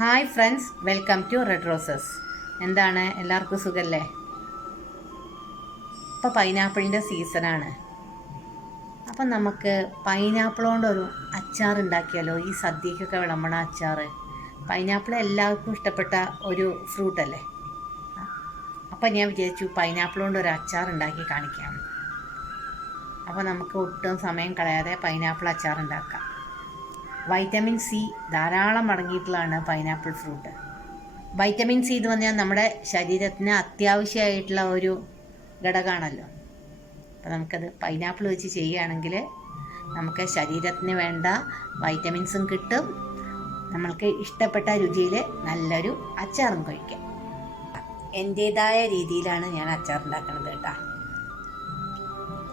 Hi friends welcome to Red Roses. എന്താണ്? എല്ലാവർക്കും സുഖല്ലേ? ഇപ്പോൾ പൈനാപ്പിളിന്റെ സീസണാണ്. അപ്പം നമുക്ക് പൈനാപ്പിൾ കൊണ്ടൊരു അച്ചാർ ഉണ്ടാക്കിയാലോ? ഈ സദ്യക്കൊക്കെ വിളമ്പണ അച്ചാർ പൈനാപ്പിൾ എല്ലാവർക്കും ഇഷ്ടപ്പെട്ട ഒരു ഫ്രൂട്ട് അല്ലേ അപ്പം ഞാൻ വിചാരിച്ചു പൈനാപ്പിൾ കൊണ്ട് ഒരു അച്ചാർ ഉണ്ടാക്കി കാണിക്കാം. അപ്പോൾ നമുക്ക് ഒട്ടും സമയം കളയാതെ പൈനാപ്പിൾ അച്ചാർ ഉണ്ടാക്കാം. വൈറ്റമിൻ സി ധാരാളം അടങ്ങിയിട്ടുള്ളതാണ് പൈനാപ്പിൾ ഫ്രൂട്ട്. വൈറ്റമിൻ സി എന്ന് പറഞ്ഞാൽ നമ്മുടെ ശരീരത്തിന് അത്യാവശ്യമായിട്ടുള്ള ഒരു ഘടകമാണല്ലോ. അപ്പോൾ നമുക്കത് പൈനാപ്പിൾ വെച്ച് ചെയ്യുകയാണെങ്കിൽ നമുക്ക് ശരീരത്തിന് വേണ്ട വൈറ്റമിൻസും കിട്ടും. നമ്മൾക്ക് ഇഷ്ടപ്പെട്ട രുചിയിൽ നല്ലൊരു അച്ചാറും കഴിക്കാം. എന്റേതായ രീതിയിലാണ് ഞാൻ അച്ചാർ ഉണ്ടാക്കുന്നത് കേട്ടോ.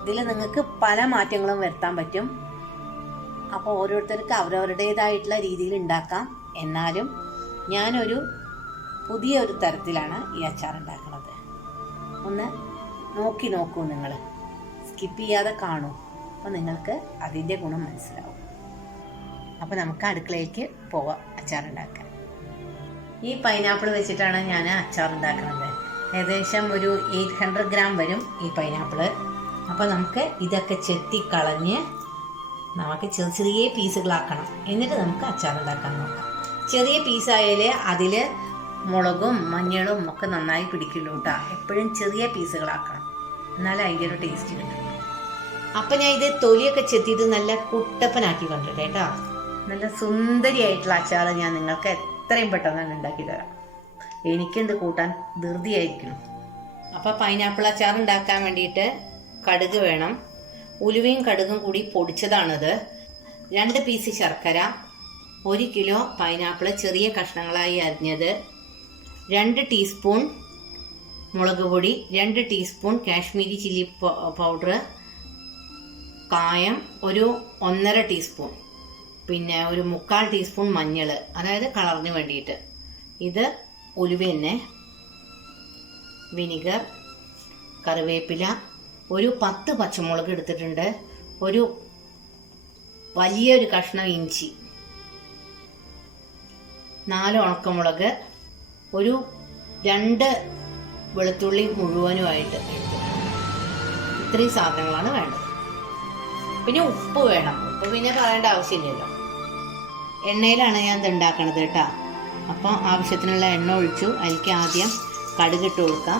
ഇതിൽ നിങ്ങൾക്ക് പല മാറ്റങ്ങളും വരുത്താൻ പറ്റും. അപ്പോൾ ഓരോരുത്തർക്ക് അവരവരുടേതായിട്ടുള്ള രീതിയിൽ ഉണ്ടാക്കാം. എന്നാലും ഞാനൊരു പുതിയ ഒരു തരത്തിലാണ് ഈ അച്ചാർ ഉണ്ടാക്കുന്നത്. ഒന്ന് നോക്കി നോക്കൂ നിങ്ങൾ. സ്കിപ്പ് ചെയ്യാതെ കാണൂ. അപ്പോൾ നിങ്ങൾക്ക് അതിന്റെ ഗുണം മനസ്സിലാവും. അപ്പോൾ നമുക്ക് അടുക്കളയിലേക്ക് പോവാം അച്ചാർ ഉണ്ടാക്കാൻ. ഈ പൈനാപ്പിൾ വെച്ചിട്ടാണ് ഞാൻ അച്ചാർ ഉണ്ടാക്കുന്നത്. ഏകദേശം ഒരു എയ്റ്റ് ഹൺഡ്രഡ് ഗ്രാം വരും ഈ പൈനാപ്പിൾ അപ്പോൾ നമുക്ക് ഇതൊക്കെ ചെത്തി ചെത്തിക്കളഞ്ഞ് നമുക്ക് ചെറിയ ചെറിയ പീസുകളാക്കണം. എന്നിട്ട് നമുക്ക് അച്ചാർ ഉണ്ടാക്കാൻ നോക്കാം. ചെറിയ പീസായാലേ അതിൽ മുളകും മഞ്ഞളും ഒക്കെ നന്നായി പിടിക്കുള്ളൂ കേട്ടോ എപ്പോഴും ചെറിയ പീസുകളാക്കണം. എന്നാലേ അതിന്റെ ഒരു ടേസ്റ്റ് കിട്ടും. അപ്പം ഞാൻ ഇത് തൊലിയൊക്കെ ചെത്തിയിട്ട് നല്ല കുട്ടപ്പനാക്കി കണ്ടിട്ട് കേട്ടോ. നല്ല സുന്ദരിയായിട്ടുള്ള അച്ചാർ ഞാൻ നിങ്ങൾക്ക് എത്രയും പെട്ടെന്ന് തന്നെ ഉണ്ടാക്കി തരാം. എനിക്കെന്ത് കൂട്ടാൻ ധൃതിയായിരിക്കണം അപ്പോൾ പൈനാപ്പിൾ അച്ചാർ ഉണ്ടാക്കാൻ വേണ്ടിയിട്ട് കടുക് വേണം. ഉലുവയും കടുകും കൂടി പൊടിച്ചതാണത്. രണ്ട് പീസ് ശർക്കര ഒരു കിലോ പൈനാപ്പിൾ ചെറിയ കഷ്ണങ്ങളായി അരിഞ്ഞത്. രണ്ട് ടീസ്പൂൺ മുളക് പൊടി രണ്ട് ടീസ്പൂൺ കാശ്മീരി ചില്ലി പൗഡർ കായം ഒരു ഒന്നര ടീസ്പൂൺ പിന്നെ ഒരു മുക്കാൽ ടീസ്പൂൺ മഞ്ഞൾ അതായത് കളറിന് വേണ്ടിയിട്ട്. ഇത് ഉലുവ തന്നെ. വിനിഗർ കറിവേപ്പില ഒരു പത്ത് പച്ചമുളക് എടുത്തിട്ടുണ്ട്. ഒരു വലിയൊരു കഷ്ണം ഇഞ്ചി. നാല് ഉണക്കമുളക്. ഒരു രണ്ട് വെളുത്തുള്ളി മുഴുവനുമായിട്ട് ഇത്രയും സാധനങ്ങളാണ് വേണ്ടത്. പിന്നെ ഉപ്പ് വേണം. ഉപ്പ് പിന്നെ പറയേണ്ട ആവശ്യമില്ലല്ലോ. എണ്ണയിലാണ് ഞാൻ ഇത് ഉണ്ടാക്കണത് കേട്ടോ. അപ്പോൾ ആവശ്യത്തിനുള്ള എണ്ണ ഒഴിച്ചു. അതിലേക്ക് ആദ്യം കടുകിട്ട് കൊടുക്കാം.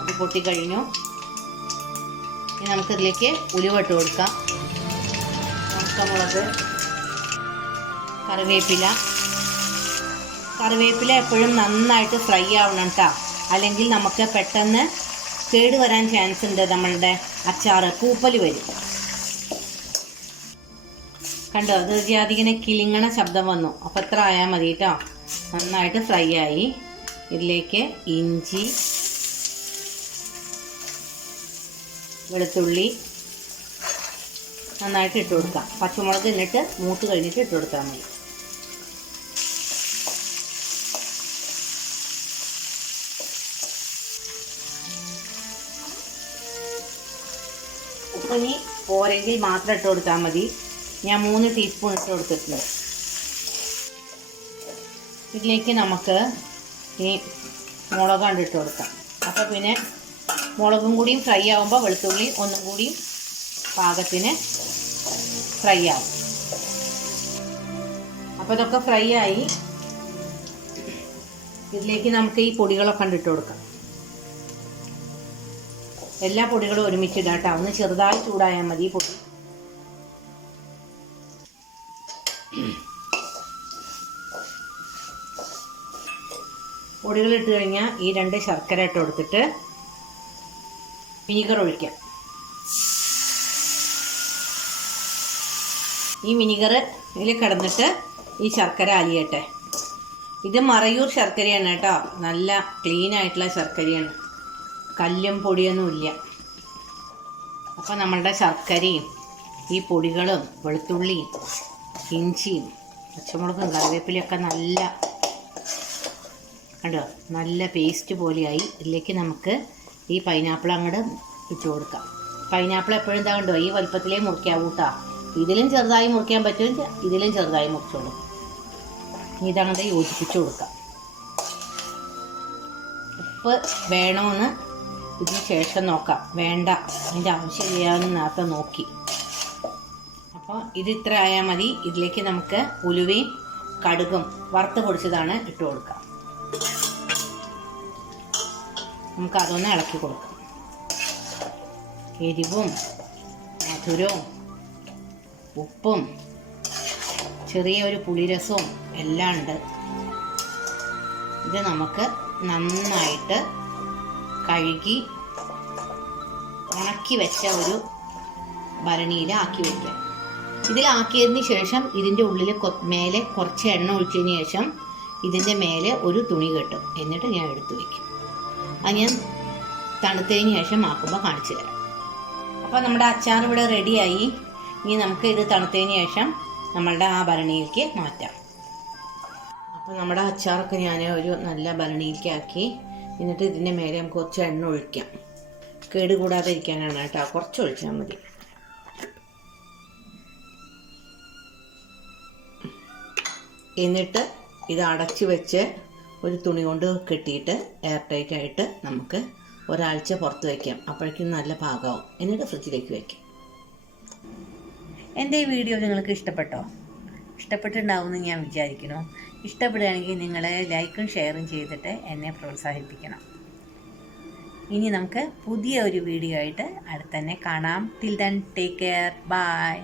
അത് പൊട്ടിക്കഴിഞ്ഞു ഇനി നമുക്കിതിലേക്ക് ഉലുവ ഇട്ട് കൊടുക്കാം. ഉണക്കമുളക് കറിവേപ്പില. കറിവേപ്പില എപ്പോഴും നന്നായിട്ട് ഫ്രൈ ആവണം കേട്ടോ അല്ലെങ്കിൽ നമുക്ക് പെട്ടെന്ന് കേട് വരാൻ ചാൻസ് ഉണ്ട് നമ്മളുടെ അച്ചാറ് പൂപ്പൽ വരും. കണ്ടോ അത് ജാതികനെ കിളിങ്ങണ ശബ്ദം വന്നു. അപ്പോൾ എത്ര ആയാൽ മതി കേട്ടോ നന്നായിട്ട് ഫ്രൈ ആയി. ഇതിലേക്ക് ഇഞ്ചി വെളുത്തുള്ളി നന്നായിട്ട് ഇട്ട് കൊടുക്കാം. പച്ചമുളക് എന്നിട്ട് മൂത്ത് കഴിഞ്ഞിട്ട് ഇട്ട് കൊടുത്താൽ മതി. ഉപ്പിനി പോരെങ്കിൽ മാത്രം ഇട്ട് കൊടുത്താൽ മതി. ഞാൻ മൂന്ന് ടീസ്പൂൺ ഇട്ട് കൊടുത്തിട്ടുണ്ട്. ഇതിലേക്ക് നമുക്ക് ഈ മുളക് കണ്ടിട്ട് കൊടുക്കാം. അപ്പോൾ പിന്നെ മുളകും കൂടിയും ഫ്രൈ ആകുമ്പോൾ വെളുത്തുള്ളി ഒന്നും കൂടിയും പാകത്തിന് ഫ്രൈ ആവും. അപ്പോൾ ഇതൊക്കെ ഫ്രൈ ആയി. ഇതിലേക്ക് നമുക്ക് ഈ പൊടികളൊക്കെ കണ്ടിട്ട് കൊടുക്കാം. എല്ലാ പൊടികളും ഒരുമിച്ചിടാം കേട്ടോ. ഒന്ന് ചെറുതായി ചൂടായാൽ മതി പൊടി. പൊടികൾ ഇട്ട് കഴിഞ്ഞാൽ ഈ രണ്ട് ശർക്കര ഇട്ട് കൊടുത്തിട്ട് വിനിഗർ ഒഴിക്കാം. ഈ വിനീഗർ ഇതിൽ കിടന്നിട്ട് ഈ ശർക്കര അലിയട്ടെ. ഇത് മറയൂർ ശർക്കരയാണ് കേട്ടോ. നല്ല ക്ലീൻ ആയിട്ടുള്ള ശർക്കരയാണ്. കല്ലും പൊടിയൊന്നും ഇല്ല. അപ്പോൾ നമ്മളുടെ ശർക്കരയും ഈ പൊടികളും വെളുത്തുള്ളിയും ഇഞ്ചിയും പച്ചമുളകും കറിവേപ്പിലയൊക്കെ നല്ല കണ്ടോ? നല്ല പേസ്റ്റ് പോലെയായി. ഇതിലേക്ക് നമുക്ക് ഈ പൈനാപ്പിൾ അങ്ങോട്ട് ഇട്ട് കൊടുക്കാം. പൈനാപ്പിൾ എപ്പോഴും എന്താ കണ്ടോ? ഈ വലിപ്പത്തിലേ മുറിക്കാവൂ കേട്ടോ ഇതിലും ചെറുതായി മുറിക്കാൻ പറ്റും ഇതിലും ചെറുതായി മുറിച്ചോളൂ. ഇതങ്ങോട്ട് യോജിപ്പിച്ച് കൊടുക്കാം. ഉപ്പ് വേണമെന്ന് ഇതിന് ശേഷം നോക്കാം. വേണ്ട. അതിന്റെ ആവശ്യമില്ലാന്ന് നേരത്തെ നോക്കി. അപ്പോൾ ഇത് ഇത്ര ആയാൽ മതി. ഇതിലേക്ക് നമുക്ക് ഉലുവയും കടുകും വറുത്ത് പൊടിച്ചതാണ് ഇട്ട് കൊടുക്കാം. നമുക്ക് അതൊന്ന് ഇളക്കി കൊടുക്കാം. എരിവും മധുരവും ഉപ്പും ചെറിയൊരു പുളിരസവും എല്ലാം ഉണ്ട്. ഇത് നമുക്ക് നന്നായിട്ട് കഴുകി ഉണക്കി വെച്ച ഒരു ഭരണിയിൽ ആക്കി വയ്ക്കാം ഇതിലാക്കിയതിന് ശേഷം ഇതിന്റെ ഉള്ളിൽ മേലെ കുറച്ച് എണ്ണ ഒഴിച്ചതിന് ശേഷം ഇതിന്റെ മേലെ ഒരു തുണി കെട്ടും. എന്നിട്ട് ഞാൻ എടുത്തു വയ്ക്കും അത് ഞാൻ തണുത്തതിന് ശേഷം ആക്കുമ്പോൾ കാണിച്ചു തരാം. അപ്പോൾ നമ്മുടെ അച്ചാർ ഇവിടെ റെഡിയായി. ഇനി നമുക്ക് ഇത് തണുത്തതിന് ശേഷം നമ്മളുടെ ആ ഭരണിയിലേക്ക് മാറ്റാം. അപ്പോൾ നമ്മുടെ അച്ചാറൊക്കെ ഞാൻ ഒരു നല്ല ഭരണിയിലേക്ക് ആക്കി എന്നിട്ട് ഇതിന്റെ മേലെ നമുക്ക് കുറച്ച് എണ്ണ ഒഴിക്കാം. കേട് കൂടാതെ ഇരിക്കാനാണ് കേട്ടോ. കുറച്ച് ഒഴിച്ചാൽ മതി. എന്നിട്ട് ഇത് അടച്ചു വെച്ച് ഒരു തുണി കൊണ്ട് കെട്ടിയിട്ട് എയർ ടൈറ്റ് ആയിട്ട് നമുക്ക് ഒരാഴ്ച പുറത്ത് വയ്ക്കാം അപ്പോഴേക്കും നല്ല പാകമാവും. എന്നിട്ട് ഫ്രിഡ്ജിലേക്ക് വയ്ക്കാം എന്റെ ഈ വീഡിയോ നിങ്ങൾക്ക് ഇഷ്ടപ്പെട്ടോ? ഇഷ്ടപ്പെട്ടിട്ടുണ്ടാവുമെന്ന് ഞാൻ വിചാരിക്കുന്നു. ഇഷ്ടപ്പെടുകയാണെങ്കിൽ നിങ്ങൾ ലൈക്കും ഷെയറും ചെയ്തിട്ട് എന്നെ പ്രോത്സാഹിപ്പിക്കണം. ഇനി നമുക്ക് പുതിയ ഒരു വീഡിയോ ആയിട്ട് അടുത്തന്നെ കാണാം. Till then take care bye